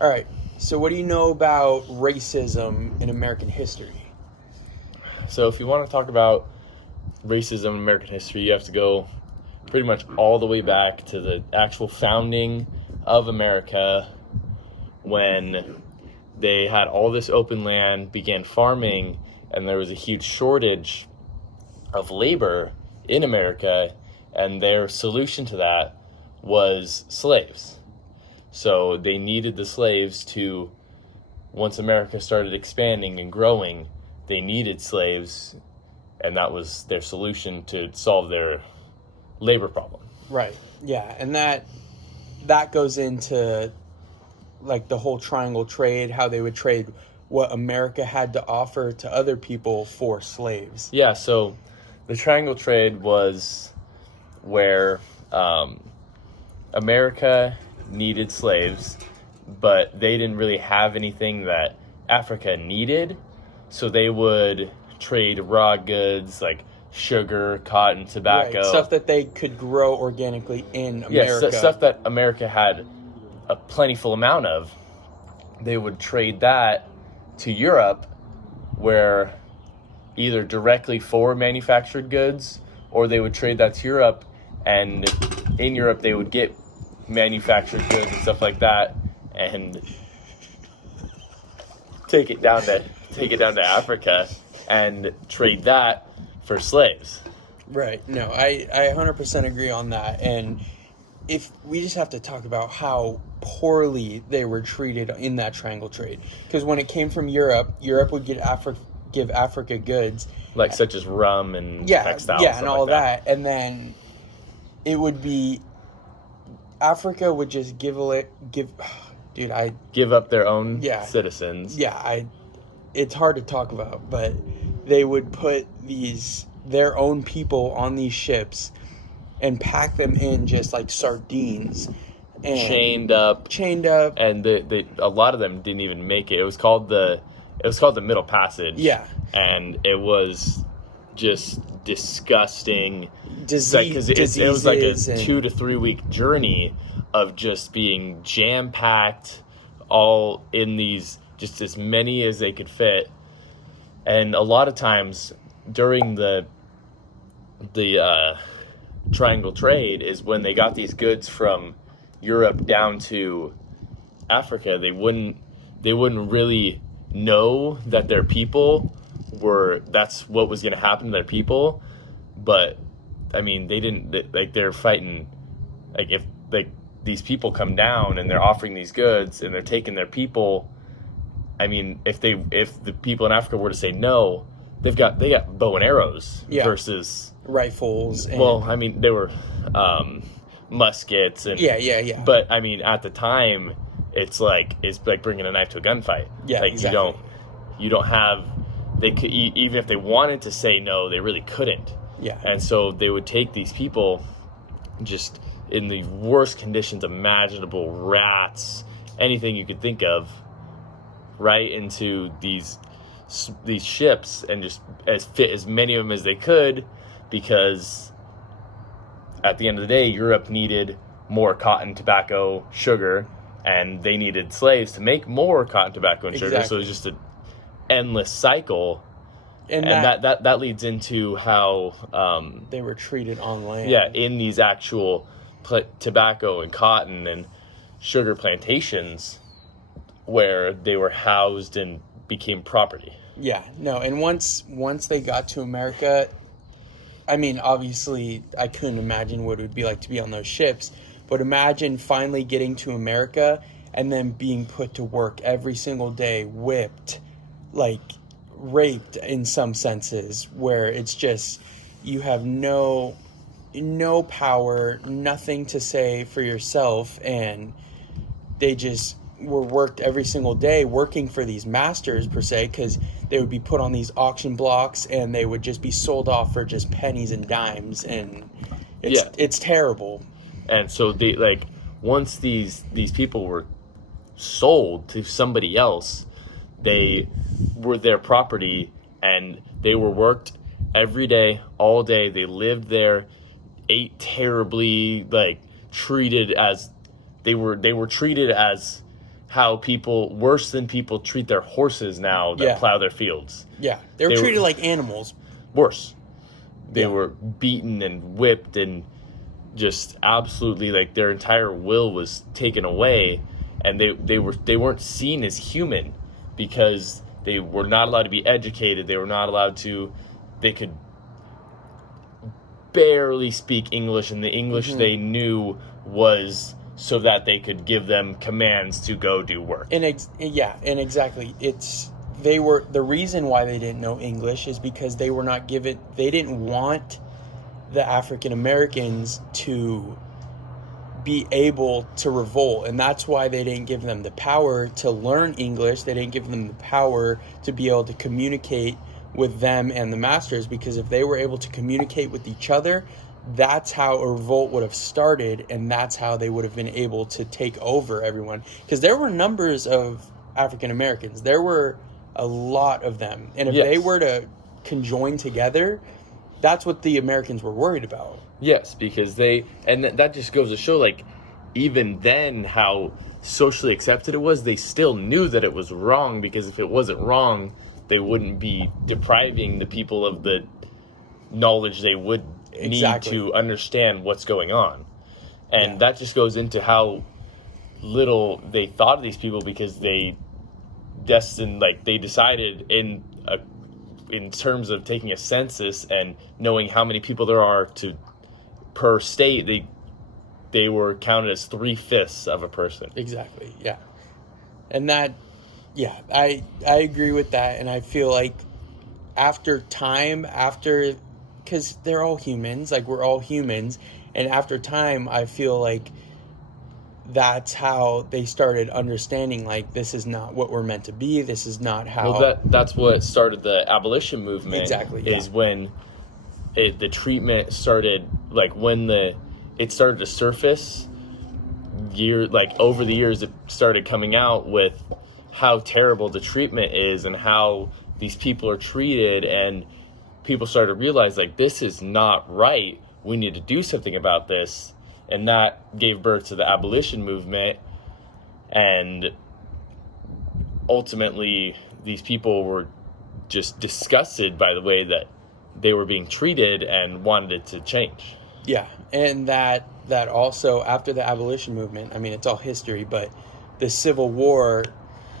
All right. So, what do you know about racism in American history? So if you want to talk about racism in American history, you have to go pretty much all the way back to the actual founding of America, when they had all this open land, began farming, and there was a huge shortage of labor in America, and their solution to that was slaves. So they needed the slaves to, once America started expanding and growing, they needed slaves, and that was their solution to solve their labor problem. Right. Yeah, and that goes into like the whole triangle trade, how they would trade what America had to offer to other people for slaves. Yeah, so the triangle trade was where America needed slaves, but they didn't really have anything that Africa needed, so they would trade raw goods like sugar, cotton, tobacco. Right. Stuff that they could grow organically in Yeah, America. stuff that America had a plentiful amount of. They would trade that to Europe, where either directly for manufactured goods, or they would trade that to Europe, and in Europe they would get manufactured goods and stuff like that, and take it down to Africa and trade that for slaves. Right. No, I 100% agree on that. And if we just have to talk about how poorly they were treated in that triangle trade, because when it came from Europe, Europe would give Africa goods Like such as rum and textiles. Yeah, and all that. And then it would be Africa would just give up their own citizens. Yeah, it's hard to talk about, but they would put their own people on these ships and pack them in just like sardines, and chained up, and a lot of them didn't even make it. It was called the Middle Passage. Yeah, and it was just disgusting. Diseases, it was like a 2 to 3 week journey of just being jam packed, all in these, just as many as they could fit. And a lot of times during the triangle trade is when they got these goods from Europe down to Africa, they wouldn't really know that their people that's what was going to happen to their people. But I mean, they're fighting, like, if like these people come down and they're offering these goods and they're taking their people, I mean, if the people in Africa were to say no, they got bow and arrows versus rifles. I mean, they were muskets and yeah. But I mean, at the time, it's like bringing a knife to a gunfight. Yeah, like exactly. You don't have. They could, even if they wanted to say no, they really couldn't. Yeah. And so they would take these people just in the worst conditions imaginable, rats, anything you could think of, right into these ships, and just fit as many of them as they could, because at the end of the day, Europe needed more cotton, tobacco, sugar, and they needed slaves to make more cotton, tobacco, and sugar. So it was just an endless cycle. And that leads into how they were treated on land. Yeah, in these actual tobacco and cotton and sugar plantations, where they were housed and became property. Yeah, no, and once they got to America, I mean, obviously, I couldn't imagine what it would be like to be on those ships, but imagine finally getting to America and then being put to work every single day, whipped, like raped in some senses, where it's just, you have no power, nothing to say for yourself, and they just were worked every single day, working for these masters per se, because they would be put on these auction blocks and they would just be sold off for just pennies and dimes, and it's terrible. And so they, like, once these people were sold to somebody else, they were their property, and they were worked every day, all day. They lived there, ate terribly, like, treated as they were treated as how people, worse than people, treat their horses now that Yeah. plow their fields. Yeah, they were They were- treated like animals. Worse. They Yeah. were beaten and whipped and just absolutely, like, their entire will was taken away, and they weren't seen as human because they were not allowed to be educated. They were not allowed to. They could barely speak English, and the English they knew was so that they could give them commands to go do work. And exactly. They were, the reason why they didn't know English is because they were not given, they didn't want the African Americans to be able to revolt, and that's why they didn't give them the power to learn English. They didn't give them the power to be able to communicate with them and the masters, because if they were able to communicate with each other, that's how a revolt would have started, and that's how they would have been able to take over everyone. Because there were numbers of African Americans. There were a lot of them. And if Yes. they were to conjoin together, that's what the Americans were worried about. Yes, because that just goes to show, like, even then how socially accepted it was, they still knew that it was wrong, because if it wasn't wrong, they wouldn't be depriving the people of the knowledge they would Exactly. need to understand what's going on. And Yeah. that just goes into how little they thought of these people, because they decided in terms of taking a census and knowing how many people there are per state, they were counted as 3/5 of a person. Exactly, yeah. And that, yeah, I agree with that. And I feel like because they're all humans, like, we're all humans, and after time, I feel like that's how they started understanding, like, this is not what we're meant to be. This is not how. Well, that's what started the abolition movement. Exactly, yeah. Is when the treatment started, like, when it started to surface. Over the years, it started coming out with how terrible the treatment is and how these people are treated, and people started to realize, like, this is not right. We need to do something about this. And that gave birth to the abolition movement. And ultimately, these people were just disgusted by the way that they were being treated and wanted it to change. Yeah, and that also, after the abolition movement, I mean, it's all history, but the Civil War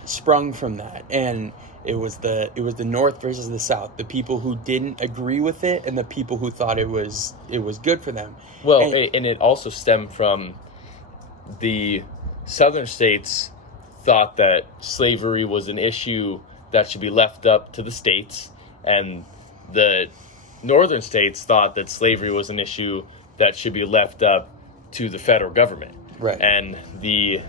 sprung from that, and it was the North versus the South, the people who didn't agree with it and the people who thought it was good for them. Well, and it also stemmed from the southern states thought that slavery was an issue that should be left up to the states, and the northern states thought that slavery was an issue that should be left up to the federal government. Right. And the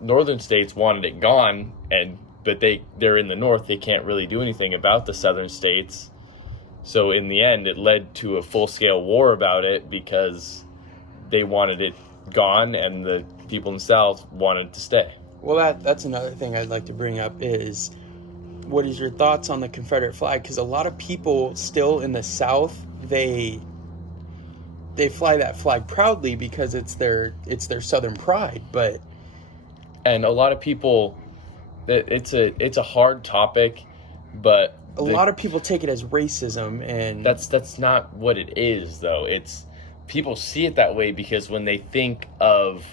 northern states wanted it gone, but they're in the north. They can't really do anything about the southern states. So in the end, it led to a full-scale war about it because they wanted it gone, and the people in the South wanted it to stay. Well, that's another thing I'd like to bring up is, what is your thoughts on the Confederate flag? Because a lot of people still in the South, they fly that flag proudly because it's their Southern pride, but. And a lot of people, it's a hard topic, but A lot of people take it as racism, and that's not what it is, though. It's people see it that way because when they think of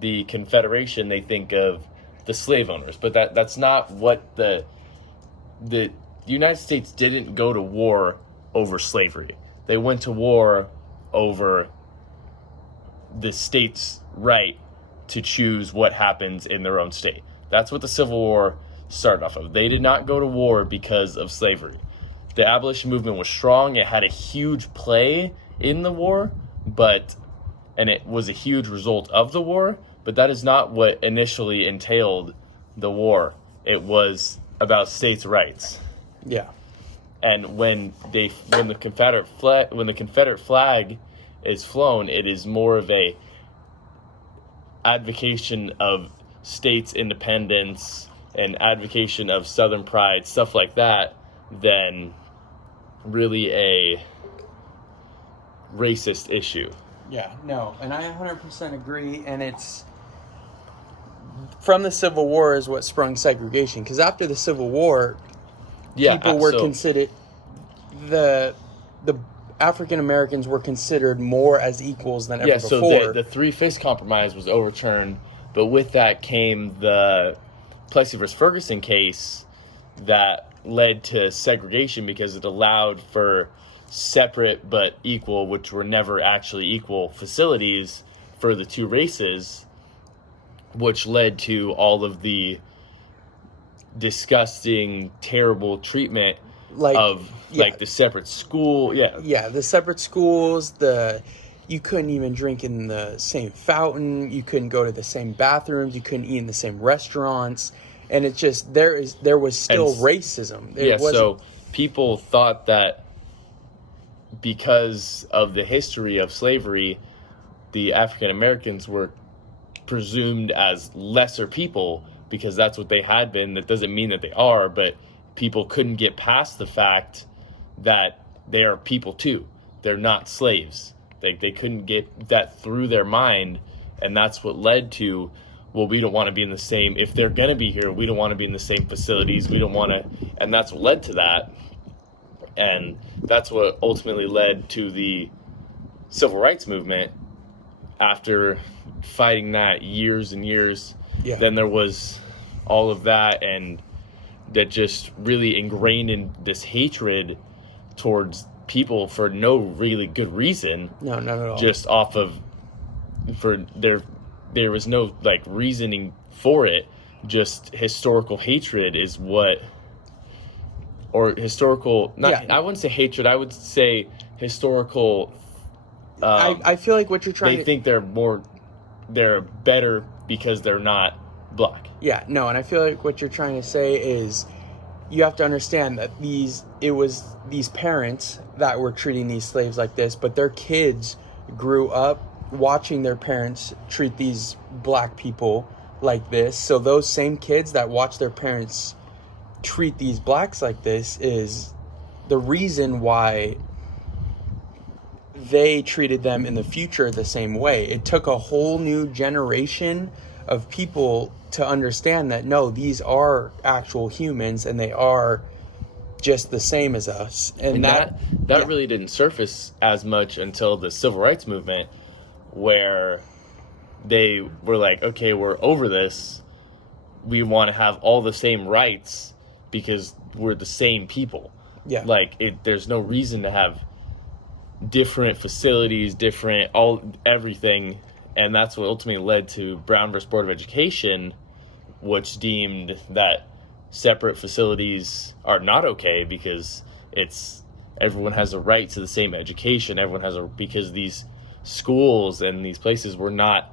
the Confederation, they think of the slave owners, but that's not what the United States didn't go to war over slavery. They went to war over the state's right to choose what happens in their own state. That's what the Civil War started off of. They did not go to war because of slavery. The abolition movement was strong. It had a huge play in the war, and it was a huge result of the war, but that is not what initially entailed the war. It was about states' rights. yeah, And when the Confederate flag is flown, it is more of a advocation of states' independence and advocation of Southern pride, stuff like that, than really a racist issue. Yeah, no, and I 100% agree. And it's from the Civil War is what sprung segregation. Because after the Civil War, Yeah, people were so considered the African Americans were considered more as equals than ever yeah, so before. the Three-Fifths Compromise was overturned, but with that came the Plessy versus Ferguson case that led to segregation because it allowed for separate but equal, which were never actually equal, facilities for the two races, which led to all of the disgusting, terrible treatment Like, of yeah. like the separate school. Yeah, the separate schools, you couldn't even drink in the same fountain, you couldn't go to the same bathrooms, you couldn't eat in the same restaurants, and it's just there was still And racism. Yeah, so people thought that because of the history of slavery, the African Americans were presumed as lesser people because that's what they had been. That doesn't mean that they are, but people couldn't get past the fact that they are people too. They're not slaves. They couldn't get that through their mind, and that's what led to, well, we don't want to be in the same, if they're going to be here, we don't want to be in the same facilities. We don't want to, and that's what led to that. And that's what ultimately led to the civil rights movement after fighting that years and years. Yeah. Then there was all of that, and that just really ingrained in this hatred towards people for no really good reason. No, not at all. Just off of, there was no like reasoning for it. Just historical hatred is what, or historical, not, Yeah. I wouldn't say hatred, I would say historical. I feel like what you're trying They think they're better because they're not black. Yeah, no, and I feel like what you're trying to say is you have to understand that it was these parents that were treating these slaves like this, but their kids grew up watching their parents treat these black people like this. So those same kids that watch their parents treat these blacks like this is the reason why they treated them in the future the same way. It took a whole new generation of people to understand that no, these are actual humans and they are just the same as us. And that yeah. really didn't surface as much until the civil rights movement, where they were like, okay, we're over this. We want to have all the same rights because we're the same people. Yeah. Like there's no reason to have different facilities, everything. And that's what ultimately led to Brown versus Board of Education, which deemed that separate facilities are not okay because everyone has a right to the same education. Because these schools and these places were not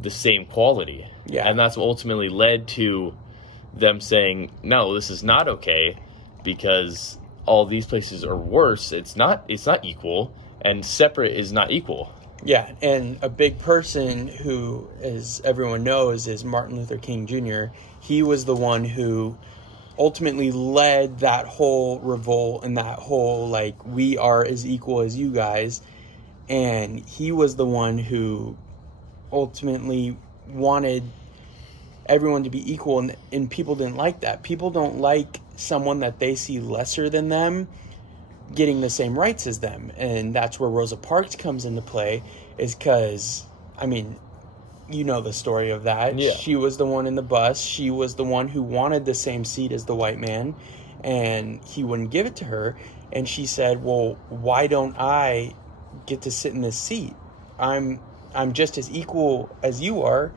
the same quality. Yeah. And that's what ultimately led to them saying, no, this is not okay because all these places are worse. It's not equal, and separate is not equal. Yeah, and a big person who, as everyone knows, is Martin Luther King Jr. He was the one who ultimately led that whole revolt and that whole, like, we are as equal as you guys. And he was the one who ultimately wanted everyone to be equal, and people didn't like that. People don't like someone that they see lesser than them getting the same rights as them. And that's where Rosa Parks comes into play, is because, I mean, you know the story of that. Yeah. She was the one in the bus. She was the one who wanted the same seat as the white man, and he wouldn't give it to her. And she said, well, why don't I get to sit in this seat? I'm just as equal as you are.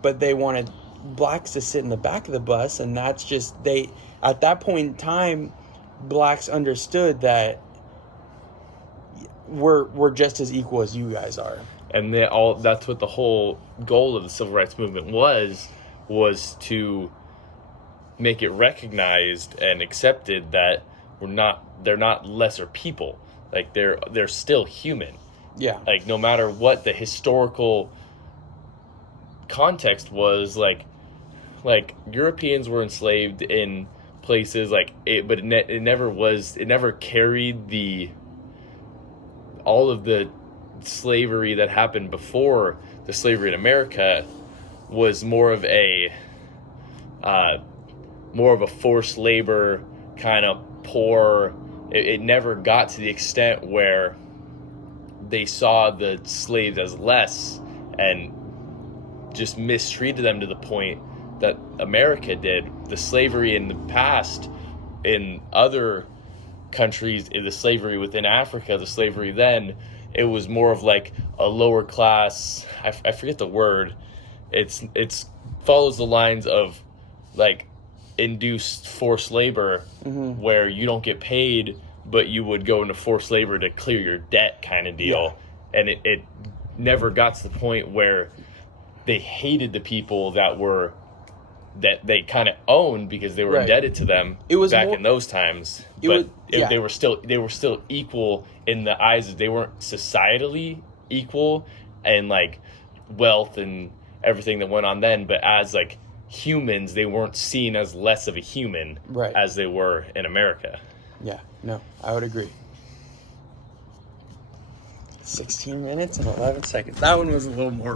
But they wanted blacks to sit in the back of the bus, and that's just, at that point in time, blacks understood that we're just as equal as you guys are. And that's what the whole goal of the civil rights movement was to make it recognized and accepted that they're not lesser people. Like they're still human. Yeah. Like no matter what the historical context was, like Europeans were enslaved in places like it, but it never carried all of the slavery that happened before the slavery in America was more of a forced labor kind of poor. It never got to the extent where they saw the slaves as less and just mistreated them to the point that America did. The slavery in the past in other countries, in the slavery within Africa, the slavery then, it was more of like a lower class, I forget the word. It's follows the lines of like induced forced labor, where you don't get paid, but you would go into forced labor to clear your debt kind of deal. Yeah. And it never got to the point where they hated the people that they kind of owned because they were indebted to them. It was back in those times. They were still equal in the eyes of, they weren't societally equal and like wealth and everything that went on then, but as like humans, they weren't seen as less of a human as they were in America. Yeah, no, I would agree. 16 minutes and 11 seconds. That one was a little more